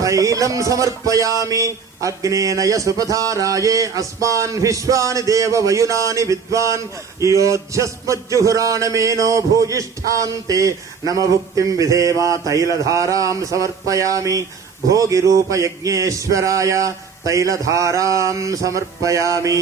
तैलं समर्पयामि अग्नेन यशुपथाराये अस्मान् विश्वानि देववयुनानि विद्वान् योध्यस्मज्जुहुराणमेनो भूयिष्ठान्ते नम भुक्ति विधेमा तैलधारा समर्पयामि भोगिरूपयज्ञेश्वराय तैलधारा समर्पयामि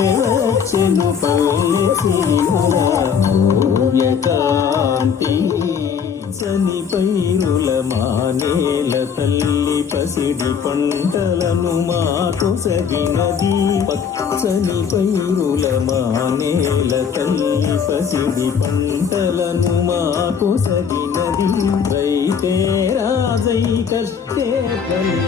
నిరచెను పల్లె సిరిమల కాంతి పైరుల మానేల తల్లి పసిడి పంటలను మాకు సగినది పచ్చని పైరుల మానేల తల్లి పసిడి పంటలను మాకు సగినది రైతే రాజై కష్టే ఫలి